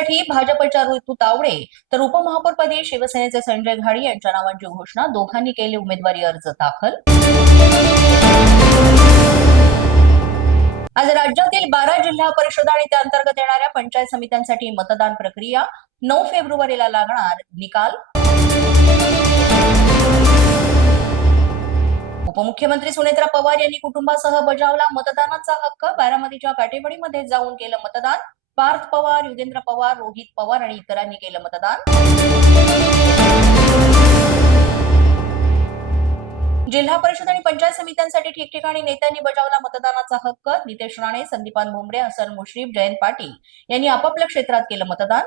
महापौरपदासाठी भाजपच्या ऋतू तावडे तर उपमहापौरपदी शिवसेनेचे संजय घाडी यांच्या नावांची घोषणा. दोघांनी केले उमेदवारी अर्ज दाखल. आज राज्यातील 12 जिल्हा परिषद आणि त्या अंतर्गत येणाऱ्या पंचायत समित्यांसाठी मतदान प्रक्रिया. 9 फेब्रुवारीला लागणार निकाल. उपमुख्यमंत्री सुनेत्रा पवार यांनी कुटुंबासह बजावला मतदानाचा हक्क. बारामतीच्या काटेवाडीमध्ये जाऊन केलं मतदान. पार्थ पवार, युगेंद्र पवार, रोहित पवार आणि इतरांनी केलं मतदान. जिल्हा परिषद आणि पंचायत समित्यांसाठी ठिकठिकाणी नेत्यांनी बजावला मतदानाचा हक्क. नितेश राणे, संदीपान भुमरे, हसन मुश्रीफ, जयंत पाटील यांनी आपापल्या क्षेत्रात केलं मतदान.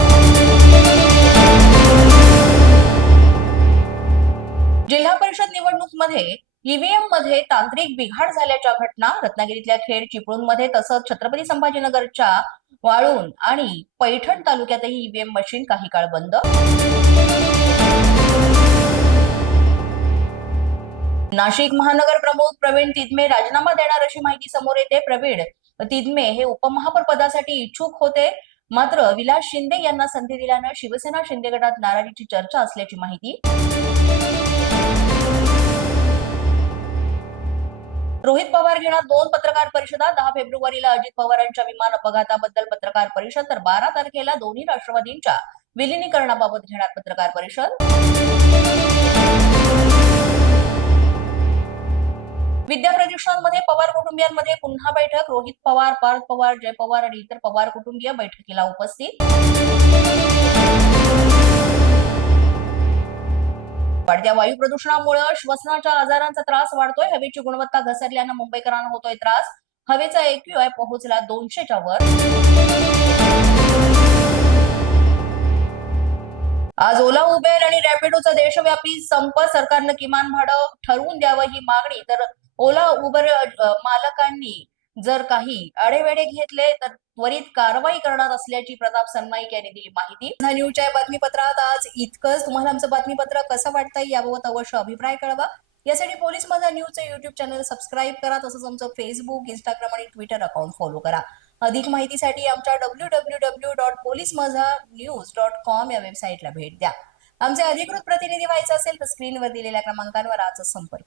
जिल्हा परिषद निवडणूकमध्ये ईव्हीएम मध्ये तांत्रिक बिघाड झाल्याच्या घटना. रत्नागिरीतल्या खेड, चिपळूणमध्ये तसंच छत्रपती संभाजीनगरच्या वाळून आणि पैठण तालुक्यातही ईव्हीएम मशीन काही काळ बंद. नाशिक महानगर प्रमुख प्रवीण तिदमे राजीनामा देणार अशी माहिती समोर येते. प्रवीण तिदमे हे उपमहापौर पदासाठी इच्छुक होते, मात्र विलास शिंदे यांना संधी दिल्यानं शिवसेना शिंदे गटात नाराजीची चर्चा असल्याची माहिती. रोहित पवार घेणार 2 पत्रकार परिषदा. 10 फेब्रुवारीला अजित पवारांच्या विमान अपघाताबद्दल पत्रकार परिषद तर 12 तारखेला दोन्ही राष्ट्रवादींच्या विलिनीकरणाबाबत घेणार पत्रकार परिषद. विद्या प्रतिष्ठानमध्ये पवार कुटुंबियांमध्ये पुन्हा बैठक. रोहित पवार, पार्थ पवार, जय पवार आणि इतर पवार कुटुंबीय बैठकीला उपस्थित. वाढत्या वायू प्रदूषणामुळे श्वसनाच्या आजारांचा त्रास वाढतोय. हवेची गुणवत्ता घसरल्यानं मुंबईकरांना होतोय त्रास. हवेचा AQI पोहोचला 200च्या वर. आज ओला, उबेर आणि रॅपिडोचा देशव्यापी संप. सरकारनं किमान भाडं ठरवून द्यावं ही मागणी. तर ओला, उबर मालकांनी जर काही आडेवेडे घेतले तर त्वरित कारवाई करणार असल्याची प्रताप सरनाईक यांनी दिली माहिती. न्यूजच्या बातमीपत्रात आज इतकंच. तुम्हाला आमचं बातमीपत्र कसं वाटतंय याबाबत अवश्य अभिप्राय कळवा. यासाठी पोलीस माझा न्यूजचं युट्यूब चॅनल सबस्क्राईब करा. तसंच आमचं फेसबुक, इंस्टाग्राम आणि ट्विटर अकाउंट फॉलो करा. अधिक माहितीसाठी आमच्या www.policemazhanews.com या वेबसाईटला भेट द्या. आमचे अधिकृत प्रतिनिधी व्हायचे असेल तर स्क्रीनवर दिलेल्या क्रमांकांवर आजच संपर्क